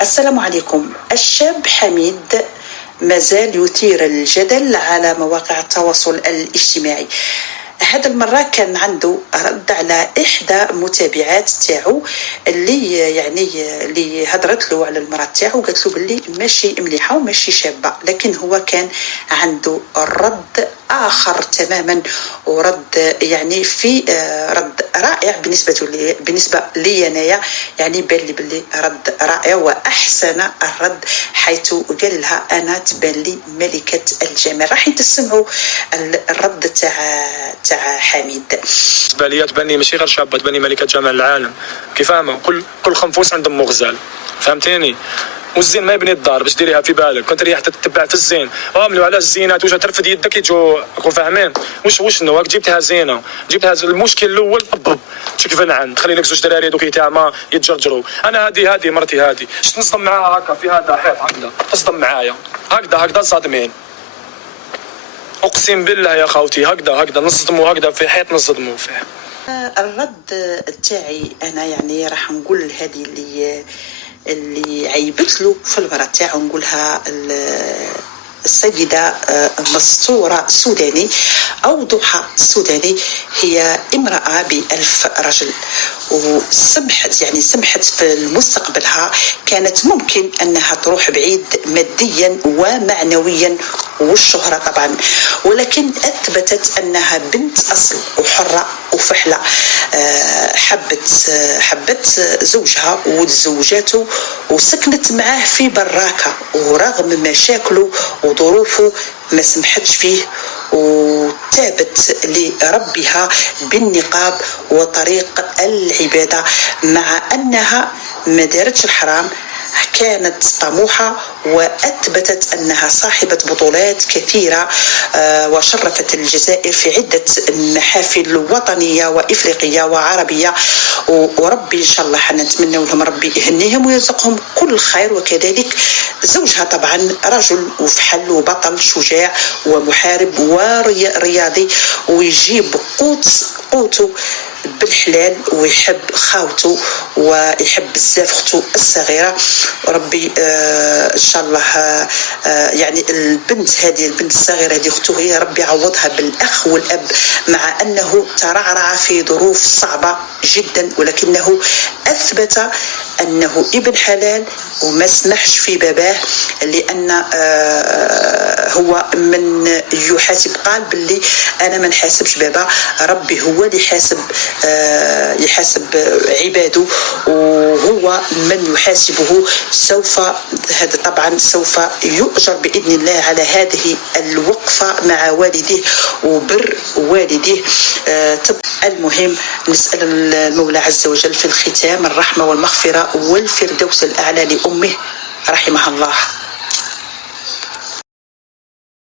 السلام عليكم. الشاب حميد مازال يثير الجدل على مواقع التواصل الاجتماعي. هذا المرة كان عنده رد على إحدى متابعات تاعو اللي هضرت له على المرأة تاعو، قالت له باللي ماشي مليحة وماشي شابة، لكن هو كان عنده رد آخر تماما، ورد في رد رائع بالنسبة لي أنايا، بان لي باللي رد رائع وأحسن الرد، حيث قال لها أنا تبان لي ملكة الجمال. راح تسمعوا الرد تاع حميد. بالنسبه لي تبان لي ماشي غير شابه، تبان لي ملكه جمال العالم. كيف فاهمه؟ كل خنفوس عندهم مغزال، فهمتيني؟ والزين ما يبني الدار باش ديريها في بالك، كنت ريح تتبع في الزين. عاملوا على الزينات وجا ترفد يدك يجوا راكم فاهمين شنو راك جبتها زينه، جبتها المشكل الاول تكفن عن تخلي لك زوج دراري دوك يتعما يتجرجروا. انا هذه مرتي هذه شفت نصدم معاها هكا في هذا حيط هكذا، تصدم معايا هكذا صادمين، اقسم بالله يا خوتي هكذا نصدموا، هكذا في حيط نصدموا فيه. الرد تاعي انا راح نقول هذه اللي عيبت له في المرأة تاعو، نقولها السيدة مسطورة سوداني أو ضحى سوداني، هي امرأة ب1000 رجل، سمحت في مستقبلها، كانت ممكن أنها تروح بعيد ماديا ومعنويا والشهرة طبعا، ولكن أثبتت أنها بنت أصل وحرة وفحلة. حبت زوجها وتزوجته وسكنت معاه في براكة، ورغم مشاكله وظروفه ما سمحتش فيه، وتابت لربها بالنقاب وطريق العبادة، مع أنها ما دارتش الحرام، كانت طموحة وأثبتت أنها صاحبة بطولات كثيرة، وشرفت الجزائر في عدة محافل وطنية وإفريقية وعربية، وربي إن شاء الله حنتمنى لهم ربي يهنيهم ويرزقهم كل خير. وكذلك زوجها طبعا رجل وفحل وبطل شجاع ومحارب ورياضي، ويجيب قوته بالحلال، ويحب خاوته ويحب بزاف اخته الصغيره. ربي ان شاء الله البنت الصغيره هذه اخته، هي ربي يعوضها بالاخ والاب، مع انه ترعرع في ظروف صعبه جدا، ولكنه اثبت انه ابن حلال وما سمحش في باباه، لان هو من يحاسب، قال باللي انا ما نحاسبش بابا، ربي هو اللي يحاسب عباده، وهو من يحاسبه. هذا طبعا سوف يؤجر باذن الله على هذه الوقفه مع والديه وبر والديه. المهم نسال المولى عز وجل في الختام الرحمه والمغفره والفردوس الاعلى لامه رحمها الله.